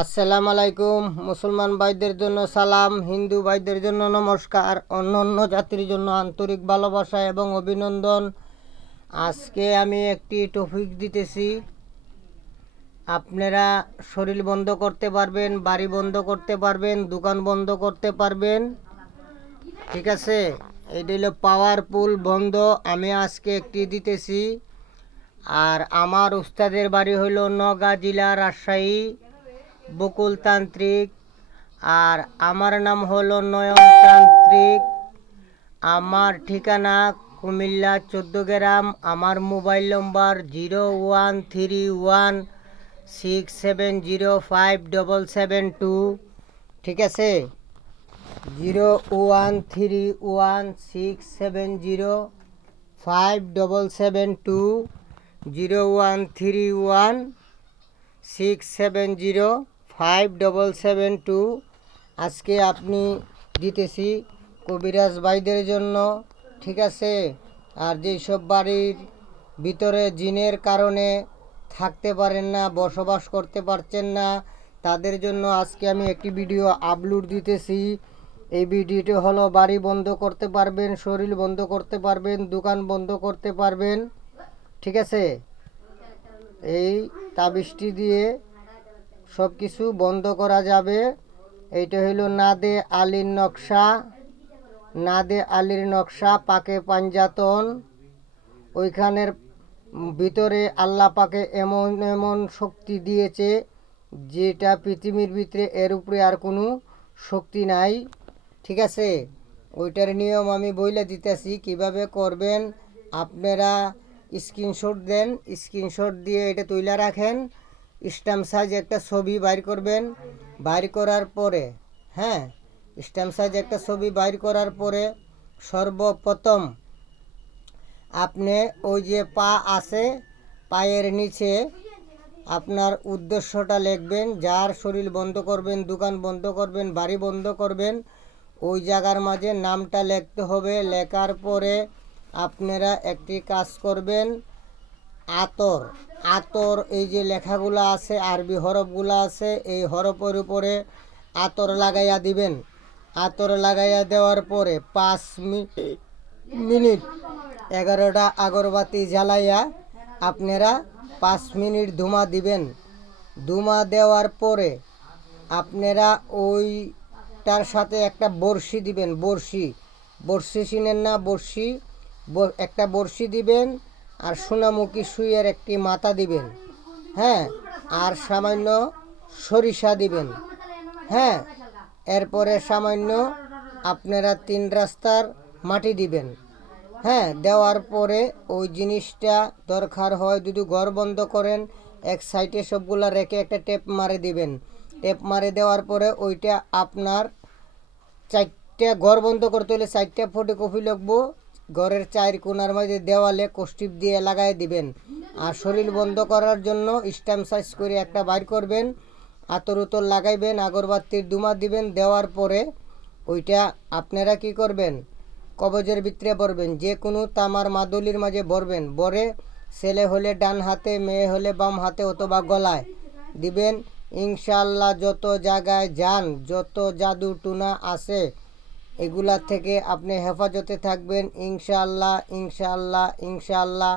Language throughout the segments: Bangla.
আসসালামু আলাইকুম। মুসলমান ভাইদের জন্য সালাম, হিন্দু ভাইদের জন্য নমস্কার, অন্য অন্য জাতির জন্য আন্তরিক ভালোবাসা এবং অভিনন্দন। আজকে আমি একটি টপিক দিতেছি। আপনারা শরীর বন্ধ করতে পারবেন, বাড়ি বন্ধ করতে পারবেন, দোকান বন্ধ করতে পারবেন। ঠিক আছে? এটা হলো পাওয়ারফুল বন্ধ। আমি আজকে একটি দিতেছি। আর আমার উস্তাদের বাড়ি হলো নগাঁ জেলা রাজশাহী। বকুলতান্ত্রিক। আর আমার নাম হলো নয়নতান্ত্রিক। আমার ঠিকানা কুমিল্লা গ্রাম। আমার mobile number zero one three one six seven zero five double seven two. ঠিক আছে? Zero one three one six seven zero five double seven two. Zero one three one six seven zero five double seven two. আজকে আপনি দিতেছি কবিরাজ ভাইদের জন্য, ঠিক আছে? আর যেসব বাড়ির ভিতরে জিনের কারণে থাকতে পারেন না, বসবাস করতে পারছেন না, তাদের জন্য আজকে আমি একটি ভিডিও আপলোড দিতেছি। এই ভিডিওটি হলো বাড়ি বন্ধ করতে পারবেন, শরীর বন্ধ করতে পারবেন, দোকান বন্ধ করতে পারবেন, ঠিক আছে? এই তাবিজটি দিয়ে সব কিছু বন্ধ করা যাবে। এইটা হইল নাদে আলীর নকশা। নাদে আলীর নকশা পাকে পাঞ্জাতন। ওইখানের ভিতরে আল্লাহ পাকে এমন এমন শক্তি দিয়েছে, যেটা পৃথিবীর ভিতরে এর উপরে আর কোনো শক্তি নাই। ঠিক আছে? ওইটার নিয়ম আমি বইলে দিতেছি, কীভাবে করবেন আপনারা স্ক্রিনশট দেন। স্ক্রিনশট দিয়ে এটা তুলে রাখেন। স্ট্যাম্প সাইজ একটা ছবি বাইর করবেন, বাইর করার পরে হ্যাঁ স্ট্যাম্প সাইজ একটা ছবি বাইর করার পরে সর্বপ্রথম আপনি ওই যে পা আছে, পায়ের নিচে আপনার উদ্দেশ্যটা লিখবেন, যার শরীর বন্ধ করবেন, দোকান বন্ধ করবেন, বাড়ি বন্ধ করবেন, ওই জায়গার মাঝে নামটা লিখতে হবে, লেখার পরে আপনারা একটি কাজ করবেন, আতর। আতর, এই যে লেখাগুলো আছে, আরবি হরফগুলো আছে, এই হরফের উপরে আতর লাগাইয়া দিবেন। আতর লাগাইয়া দেওয়ার পরে পাঁচ মিনিট, এগারোটা আগরবাতি জ্বালাইয়া আপনারা পাঁচ মিনিট ধুমা দিবেন। ধুমা দেওয়ার পরে আপনারা ওইটার সাথে একটা বড়শি দিবেন, বড়শি। বড়শি চিনেন না, বড়শি। একটা বড়শি দিবেন আর সোনামুখী সুইয়ের একটি মাথা দিবেন। হ্যাঁ আর সামান্য সরিষা দিবেন। হ্যাঁ এরপরে সামান্য আপনারা তিন রাস্তার মাটি দিবেন। হ্যাঁ দেওয়ার পরে ওই জিনিসটা দরকার হয় যদি ঘর বন্ধ করেন, এক সাইডে সবগুলা রেখে একটা টেপ মারে দিবেন। টেপ মারে দেওয়ার পরে ওইটা আপনার চারটা ঘর বন্ধ করতে হলে চারটা ফটো কপি লিখব ঘরের চার কোনার মধ্যে দেওয়ালে কষ্টিপ দিয়ে লাগাই দিবেন। আর শরীর বন্ধ করার জন্য স্ট্যাম্প সাইজ করে একটা বাইর করবেন। আতর উতর লাগাইবেন, আগরবাতির দুমা দিবেন, দেওয়ার পরে ওইটা আপনারা কি করবেন? কবজের ভিতরে ভরবেন, যে কোনো তামার মাদুলির মাঝে ভরবেন। ভরে ছেলে হলে ডান হাতে, মেয়ে হলে বাম হাতে অথবা গলায় দিবেন। ইনশাল্লাহ যত জায়গায় যান, যত জাদু টুনা আছে এগুলা থেকে আপনি হেফাজতে থাকবেন। ইনশাআল্লাহ ইনশাআল্লাহ ইনশাআল্লাহ।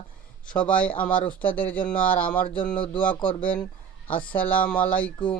সবাই আমার উস্তাদের জন্য আর আমার জন্য দোয়া করবেন। আসসালামু আলাইকুম।